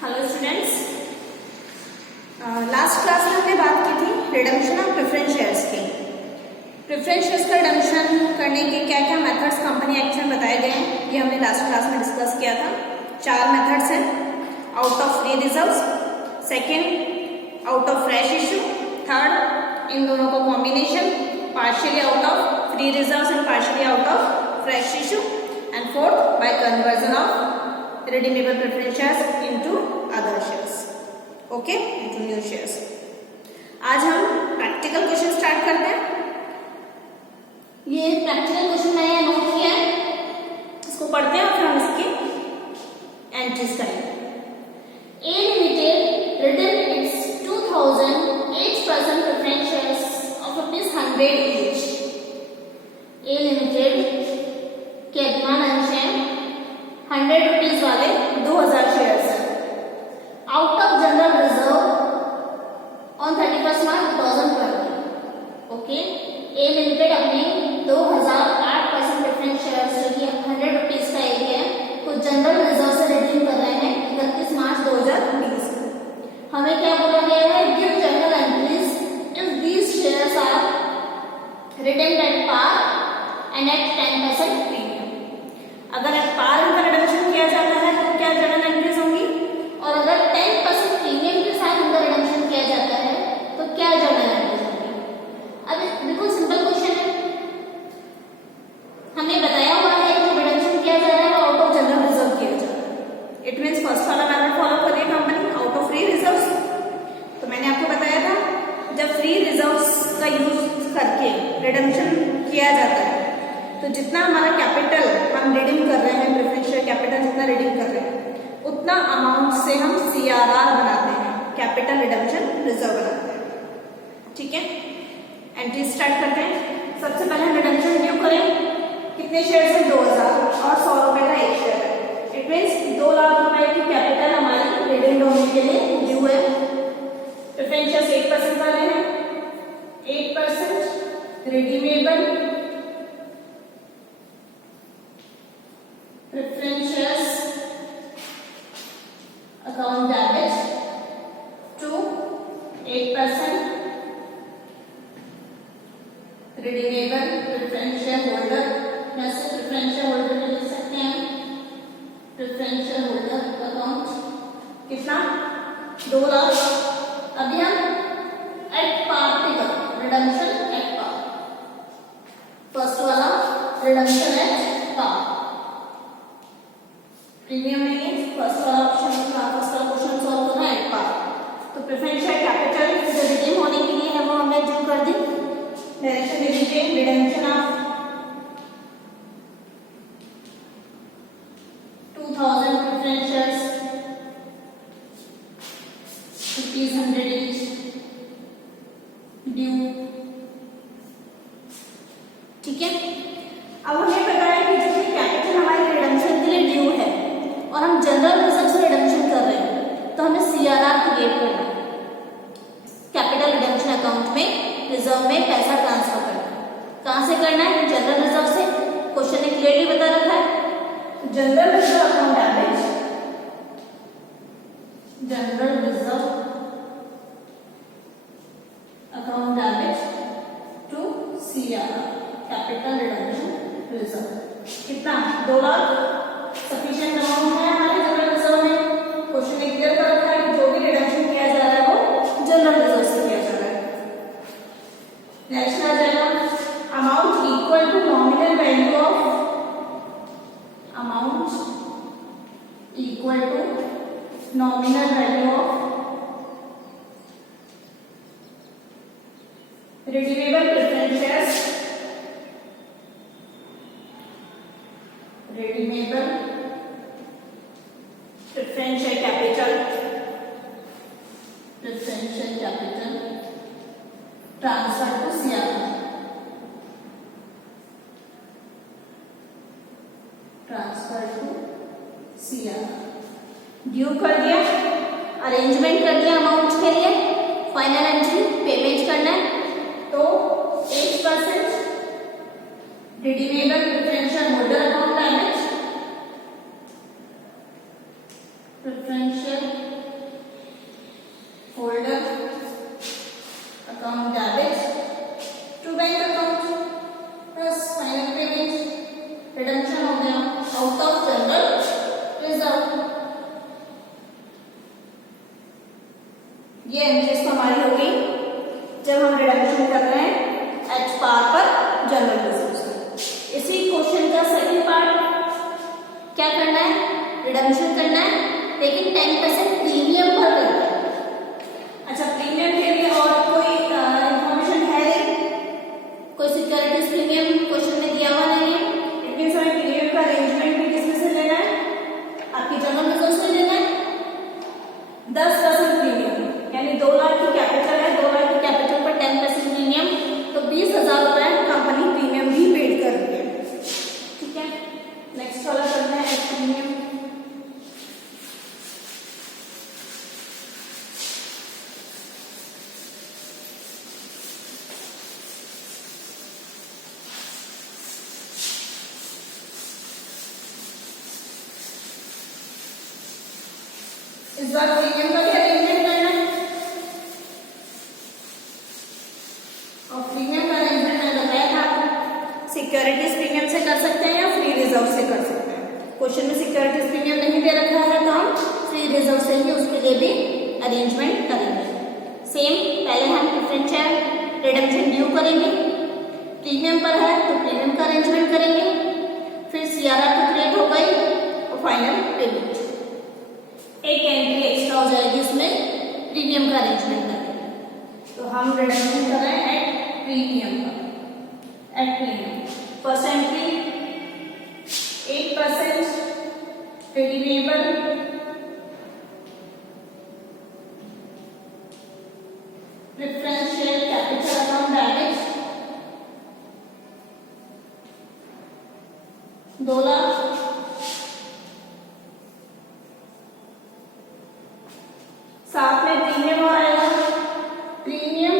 Hello students, last class में हमने बात की थी रिडम्पशन ऑफ प्रेफरेंस शेयर्स की। प्रेफरेंस शेयर्स का रिडम्पशन करने के क्या क्या मेथड्स कंपनी एक्ट में बताए गए हैं, ये हमने लास्ट क्लास में डिस्कस किया था। 4 मेथड्स हैं, out of free reserves, second out of fresh issue, third in दोनों का combination, partially out of free reserves and partially out of fresh issue, and fourth bye conversion of redeemable preference shares into other shares, okay, into new shares। आज हम practical question start करते हैं। ये practical question मैंने note किया है, इसको पढ़ते हैं और फिर हम इसकी एंट्रीज करेंगे। A Limited redeemed its 2008% preference shares of ₹100 each। A Limited के अधिमान अंश हैं ₹100 वाले 2000 shares out of general reserve on 31 March 2020। Okay, A limited अपने 2008% प्रेफरेंस शेयर्स जो कि ₹100 का एक है को जनरल रिजर्व से रिडीम कर रहे हैं 31 मार्च 2020। हमें क्या बोला गया है, give general entries if these shares are redeemed at par and at 10% premium. अगर एट पार इनका रिडम्पशन किया जाता है तो क्या जनरल एंट्रीज होंगी, और अगर 10% प्रीमियम के साथ इनका रिडम्पशन किया जाता है तो क्या जनरल एंट्रीज होंगी। अब बिल्कुल सिंपल क्वेश्चन है, हमें बताया हुआ है कि रिडम्पशन किया जा रहा है वो आउट ऑफ जनरल रिजर्व किया जा रहा है। इट मींस फर्स्ट वाला मेथड फॉलो कर रही है company, out of free reserves. तो मैंने आपको बताया था जब फ्री रिजर्व्स का यूज करके रिडम्पशन किया जाता है तो जितना हमारा कैपिटल हम रिडीम कर रहे हैं, प्रेफरेंस शेयर कैपिटल जितना रिडीम कर रहे हैं उतना अमाउंट से हम सीआरआर बनाते हैं, कैपिटल रिडम्पशन रिजर्व बनाते हैं। ठीक है, एंट्री स्टार्ट करते हैं। सबसे पहले हम रिडम्पशन ड्यू करें, कितने शेयर है 2000 और ₹100 का एक शेयर है। इट मीन्स 2 लाख रुपए की कैपिटल हमारी रिडीम होने के लिए ड्यू है। प्रेफरेंस शेयर 8% वाले हैं, 8% redeemable preference shares account damage to 8% redeemable preference share holder, जैसे preference share holder में लिख सकते हैं preference share holder account कितना 2 लाख। अभी हम एट पार पे करें, रिडम्पशन एट पार, फर्स्ट वाला रिडम्पशन एट पार, प्रीमियम नहीं है। फर्स्ट वाला ऑप्शन फर्स्ट वाला क्वेश्चन सॉल्व करना है एट पार। तो प्रेफरेंस शेयर कैपिटल जो रिडीम होने के लिए है वो हमने ड्यू कर दी। डायरेक्शन दे दीजिए, redemption of 2000 preference shares ₹100 each due. ठीक है, अब हमें पता है कि जितनी कैपिटल हमारी रिडम्पशन के लिए ड्यू है और हम जनरल रिजर्व से रिडम्पशन कर रहे हैं तो हमें सीआरआर क्रिएट करना है, कैपिटल रिडम्पशन अकाउंट में रिजर्व में पैसा ट्रांसफर करना है। कहां से करना है, जनरल रिजर्व से। क्वेश्चन ने क्लियरली बता रखा है general reserve account damage, general reserve account damage to CRR capital redemption reserve. कितना 2 लाख सफिशिएंट अमाउंट है हमारे जनरल रिजर्व में। क्वेश्चन ने क्लियर कर रखा है कि जो भी रिडम्पशन किया जा रहा है वो जनरल रिजर्व से किया जा रहा है। नेक्स्ट आ जाएगा amount equal to nominal value of, amount equal to nominal value of redeemable preference shares, redeemable preference share capital, preference share capital transfer to CRR, transfer to CRR. Due कर दिया, arrangement कर दिया amount के लिए, final entry payment करना है तो 8% redeemable preference share holder account damage preferential holder account debit to bank account plus final payment redemption हो गया आउट ऑफ जनरल रिजर्व। ये एंट्रीज तो हमारी हो गई जब हम रिडम्पशन कर रहे हैं एट पार पर जनरल रिजर्व से। इसी क्वेश्चन का सेकंड पार्ट क्या करना है, रिडम्पशन करना है लेकिन 10% प्रीमियम पर करना है। अच्छा, प्रीमियम के लिए और कोई इंफॉर्मेशन है नहीं, कोई सिक्योरिटीज प्रीमियम क्वेश्चन में दिया हुआ नहीं है। इट मींस हमें प्रीमियम का अरेंजमेंट भी किसमें से लेना है, आपकी जनरल रिजर्व से लेना है। 10% प्रीमियम यानी 2 लाख की कैपिटल है, 2 लाख की कैपिटल पर 10% प्रीमियम, तो 20,000 रुपए कंपनी प्रीमियम भी पेड कर रही है। ठीक है, नेक्स्ट वाला करना है प्रीमियम। इस बार प्रीमियम का भी अरेंजमेंट करना है और प्रीमियम का अरेंजमेंट मैंने बताया था आपको, सिक्योरिटीज प्रीमियम से कर सकते हैं या फ्री रिजर्व से कर सकते हैं। क्वेश्चन में सिक्योरिटीज प्रीमियम नहीं दे रखा है तो हम फ्री रिजर्व से ही उसके लिए भी अरेंजमेंट करेंगे। सेम पहले हम प्रेफरेंशियल रिडम्पशन ड्यू करेंगे, प्रीमियम पर है तो प्रीमियम का अरेंजमेंट करेंगे, फिर सीआरआर तो क्रिएट हो गई और फाइनल पेमेंट। एक एंट्री एक्स्ट्रा हो जाएगी उसमें प्रीमियम का अरेंजमेंट करेंगे। तो हम रिडम्पशन कर रहे हैं एट प्रीमियम का, at premium. First entry 8% redeemable preferential capital account debit 2 lakh, साथ में प्रीमियम और आएगा, premium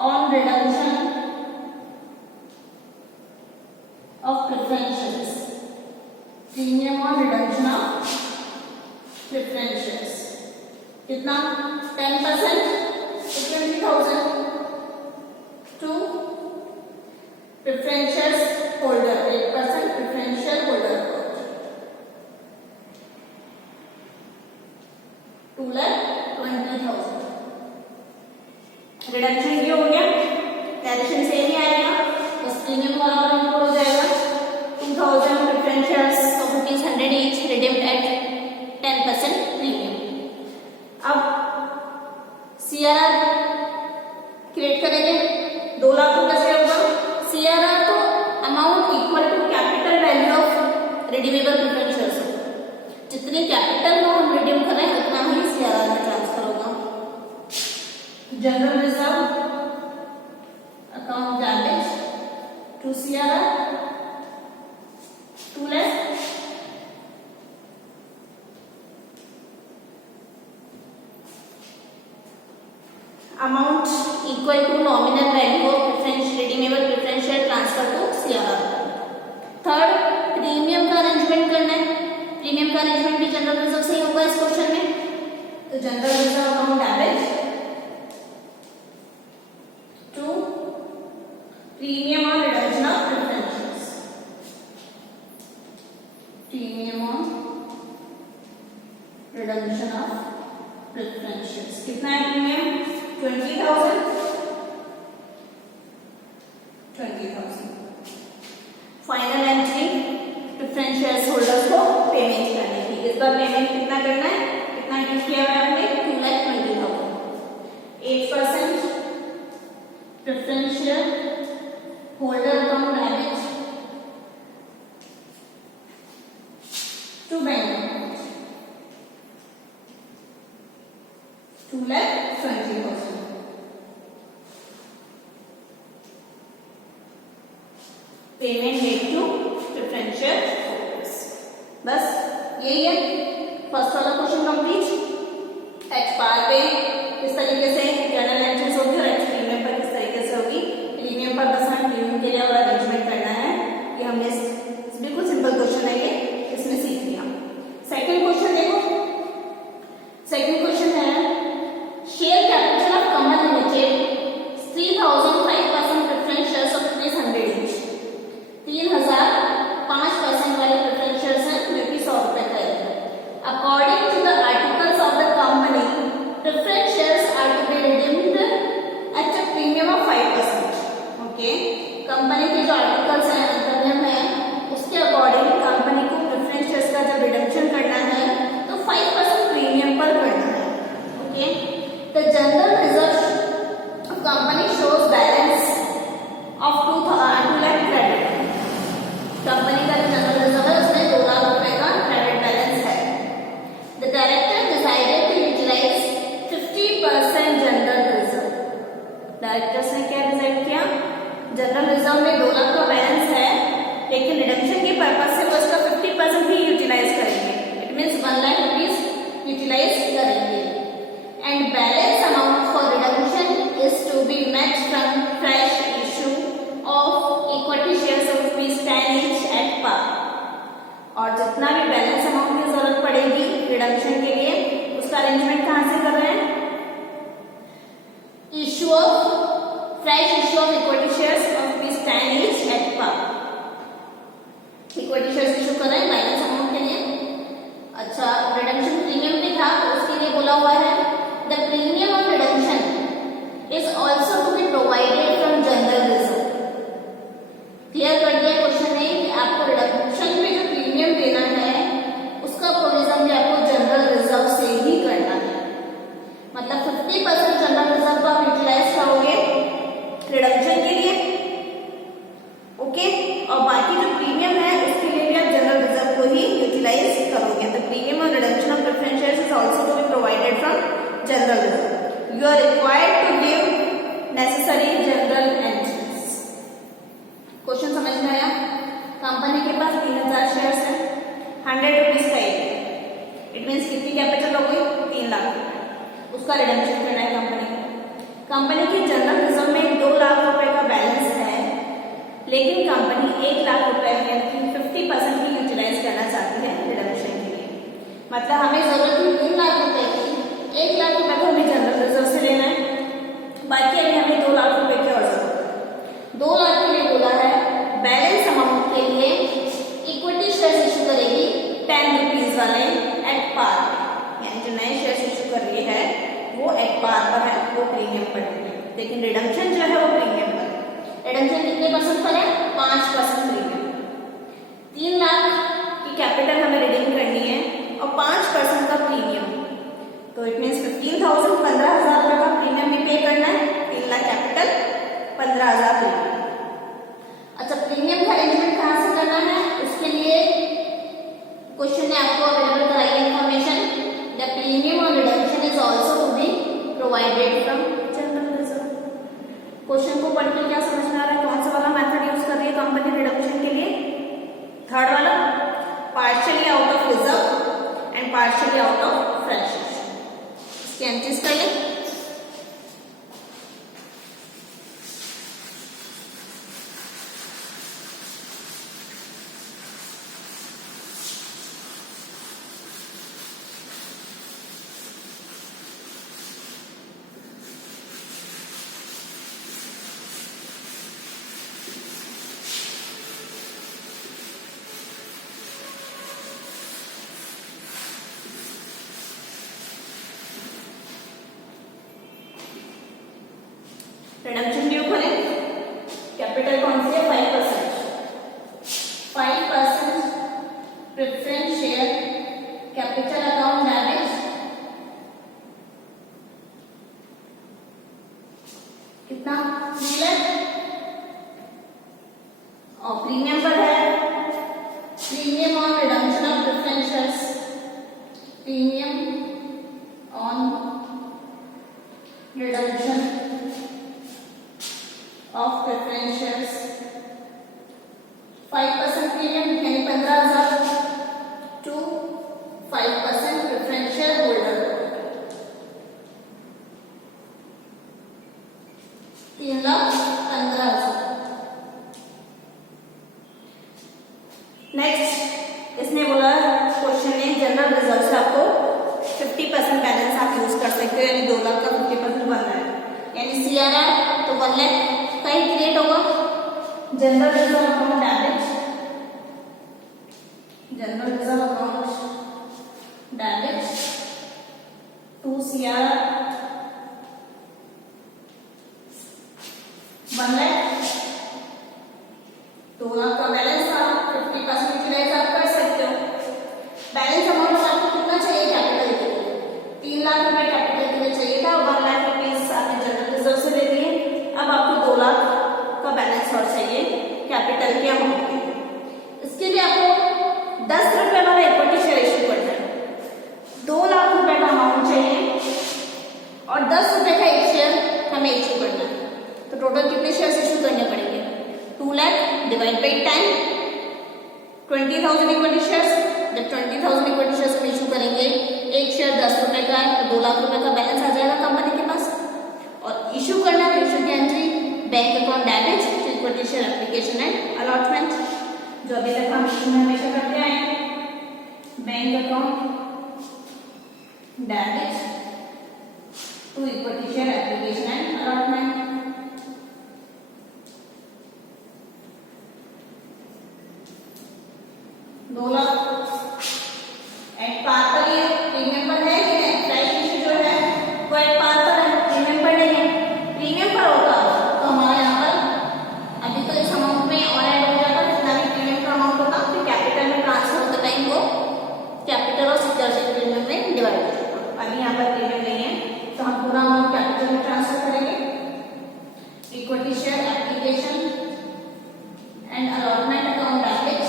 on redemption of preferentials, premium on redemption of preferentials कितना 10% 20,000 to preferentials holder 8% preferential holder 2,20,000। Redemption भी हो गया, एडिशन से ही आएगा, बस प्रीमियम वाला हो जाएगा 2,000 preferentials of ₹100 each redeemed at 10% premium. अब सीआरआर क्रिएट करेंगे, 2 लाख रुपए से होगा। सीआरआर तो amount equal to capital value of redeemable preferentials, जितनी कैपिटल को हम रिडीम करें उतना ही सीआरआर में ट्रांसफर होगा। General reserve account debit to CRR 2 lakh, amount equal to nominal value of redeemable preferential transfer to CRR। Third, premium का arrangement करना है, प्रीमियम का अरेंजमेंट भी जनरल रिजर्व से ही होगा इस क्वेश्चन में। तो general reserve account debit to premium on redemption of preferentials, premium on redemption of preferentials कितना है premium 20,000 final entry preferential holders को पेमेंट करने की। इस बार पेमेंट कितना करना है, कितना गिफ्ट किया हुआ है हमने 2,20,000। 8% preferential holder account debit to bank 2,20,000। Payment made to preferential holders. बस यही है फर्स्ट वाला क्वेश्चन कंप्लीट। एच पार पे किस तरीके से जर्नल एंट्रीज होगी और एच प्रीमियम पर किस तरीके से होगी। प्रीमियम पर बस हमें प्रीमियम के लिए और अरेंजमेंट करना है, ये हमने बिल्कुल सिंपल क्वेश्चन है ये, इसमें सीख लिया। और जितना भी बैलेंस अमाउंट की जरूरत पड़ेगी रिडम्पशन के लिए उसका अरेंजमेंट कहाँ से कर रहे हैं? Issue of fresh issue of equity shares of ₹10 each at par. Equity shares issue कर रहे हैं बैलेंस अमाउंट के लिए। अच्छा, रिडम्पशन प्रीमियम भी था तो उसके लिए बोला हुआ है the premium of redemption is also to be provided from general reserve. Clear कर दिया क्वेश्चन ने कि आपको रिडम्पशन में जो प्रीमियम देना है उसका प्रोविजन भी आपको जनरल रिजर्व से ही करना है। मतलब 50% जनरल रिजर्व को आप यूटिलाइज करोगे रिडम्पशन के लिए, ओके, और बाकी जो प्रीमियम है उसके लिए भी आप जनरल रिजर्व को ही यूटिलाइज करोगे। द प्रीमियम और redemption of preference shares is also to be provided from general reserve. You are required to give necessary general entries. Question समझ में आया? कंपनी के पास 3000 शेयर्स है, 100 रुपीज का एक, इट मीन्स कितनी कैपिटल हो गई? 3 लाख रुपए। उसका रिडम्पशन करना है कंपनी को। कंपनी की जनरल रिजर्व में 2 लाख रुपए का बैलेंस है, लेकिन कंपनी 1 लाख रुपए में 50% की यूटिलाइज करना चाहती है रिडम्पशन के लिए। मतलब हमें जरूरत है 3 लाख रुपए की, 1 लाख रुपए को हमें जनरल रिजर्व से लेना है, बाकी अभी हमें 2 लाख रुपए की और जरूरत है। 2 लाख के लिए बोला है बैलेंस अमाउंट के लिए इक्विटी शेयर्स इशू करेगी 10 रुपीज वाले एट पार, यानी जो नए शेयर्स इशू कर रही है वो एट पार पर है, वो प्रीमियम पर है, लेकिन रिडम्पशन जो है वो प्रीमियम पर। रिडम्पशन कितने परसेंट पर है? 5% प्रीमियम। 3 लाख की कैपिटल हमें रिडीम करनी है और 5% का प्रीमियम, तो इट मीन्स 15,000 15,000 रुपए का प्रीमियम भी पे करना है। 3 लाख कैपिटल, 15,000 प्रीमियम। अच्छा, प्रीमियम का अरेंजमेंट कहाँ से करना है? उसके लिए क्वेश्चन ने आपको अवेलेबल कराई है इंफॉर्मेशन द प्रीमियम और redemption is also to be provided from general reserve. Question को पढ़ के क्या समझ में आ रहा है? कौन सा वाला मेथड यूज कर रही है कंपनी रिडम्पशन के लिए? थर्ड वाला, partially out of reserve and partially out of fresh. इसकी एंट्रीज कर ले। रिडम्पशन ड्यू करें, कैपिटल कौन सी है? 5%। 5% preference share capital account damage कितना? 3 लाख। और प्रीमियम पर है premium on redemption of preference shares, premium on redemption of preference shares 5% premium यानी 15,000 to 5% preference share holder 3,15,000। Next इसने बोला क्वेश्चन ने जनरल रिजर्व से आपको 50% बैलेंस आप यूज कर सकते हो, यानी 2 लाख का 50% बन रहा है, यानी CRR तो 1 लाख कहीं क्रिएट होगा। General reserve account damage, general reserve account damage 2 CR 1 lakh, 2 lakh का बैलेंस था, 50% यूटिलाइज आप कर सकते हो। बैलेंस अमाउंट आपको कितना चाहिए कैपिटल के लिए? 3 लाख रुपए कैपिटल के लिए चाहिए था, 1 लाख रुपीज आपने जनरल रिजर्व से ले लिए। अब आपको 2 लाख का बैलेंस और चाहिए कैपिटल के अमाउंट में। इसके लिए आपको 10 रुपए वाला इक्विटी शेयर इश्यू करना है। 2 लाख रुपए का अमाउंट चाहिए और 10 रुपए का एक शेयर हमें इश्यू करना है, तो टोटल कितने शेयर इश्यू करने पड़ेंगे? 2 lakh divide by 10, 20,000 equity shares. जब 20,000 इक्विटी शेयर्स हम इश्यू करेंगे, एक शेयर 10 रुपए का है, तो 2 लाख रुपए का बैलेंस आ जाएगा कंपनी के पास। और इशू करना है, इशू की entry bank account damage, equity share application and allotment, जो अभी तक हम इशू में हमेशा करते आए हैं। Bank account debit to equity share application and allotment. At par पर ये प्रीमियम पर है कि नहीं, प्राइस इश्यू जो है वो एट पार पर है, प्रीमियम पर नहीं है। प्रीमियम पर होगा तो हमारे यहाँ पर अभी तो इस अमाउंट में और ऐड हो जाता, जितना भी प्रीमियम का अमाउंट होता फिर कैपिटल में ट्रांसफर होता टाइम वो कैपिटल और सिक्योरिटी प्रीमियम में डिवाइड हो जाता। अभी यहाँ पर प्रीमियम नहीं है तो हम पूरा अमाउंट कैपिटल में ट्रांसफर करेंगे। Equity share application and allotment account debit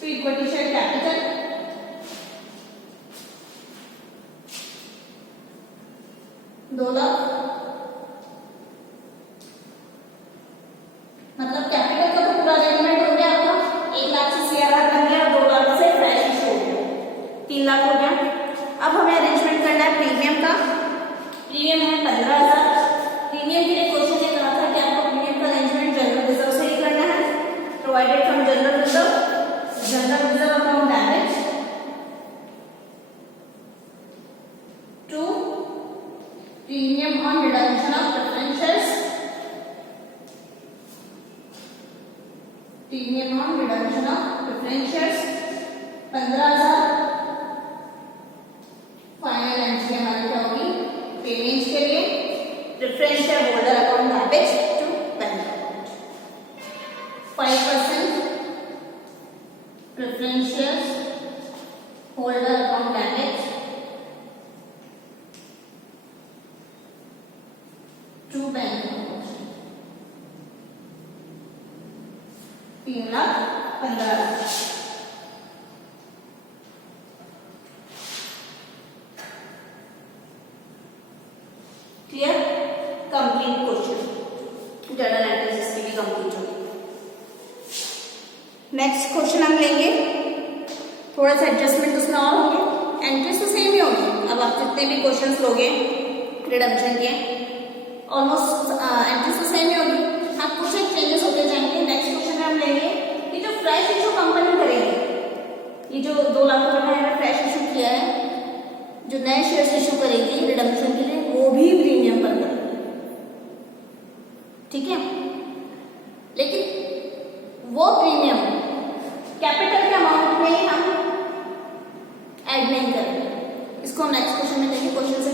to equity share capital $2,00,000, मतलब कैपिटल का तो पूरा अरेंजमेंट हो गया आपका। 1,00,000 से CRR बन गया, 2,00,000 से फ्रेश इशू हो गया, 3,00,000 हो गया। अब हमें अरेंजमेंट करना है प्रीमियम का। प्रीमियम है 15,000। प्रीमियम के लिए क्वेश्चन ये कहा था कि आपको प्रीमियम का अरेंजमेंट जनरल रिजर्व से ही करना है, provided from general reserve account debit to premium on redemption of preference shares, premium on redemption of preference shares 15,000। Final entry हमारी क्या होगी पेमेंट्स के लिए, preference share holder account debit to bank account 5% preference shares holder account debit to bank account 3,15,000। Clear, complete question journal entries इसके भी complete होगी। Next question हम लेंगे, थोड़ा सा एडजस्टमेंट उसमें और होंगे, एंट्रीज तो सेम ही होगी। अब आप जितने भी क्वेश्चंस लोगे रिडम्पशन के ऑलमोस्ट एंट्रीज तो सेम ही होगी, हाँ कुछ एक चेंजेस होते जाएंगे। नेक्स्ट क्वेश्चन में हम लेंगे कि जो फ्रेश इशू कंपनी करेगी, ये जो 2,00,000 रुपए है फ्रेश इशू किया है, जो नए शेयर्स इशू करेगी रिडम्पशन के लिए वो भी प्रीमियम पर करेगी, ठीक है। लेकिन वो प्रीमियम कैपिटल के अमाउंट में हम ऐड नहीं करेंगे, इसको नेक्स्ट क्वेश्चन में देखिए क्वेश्चन से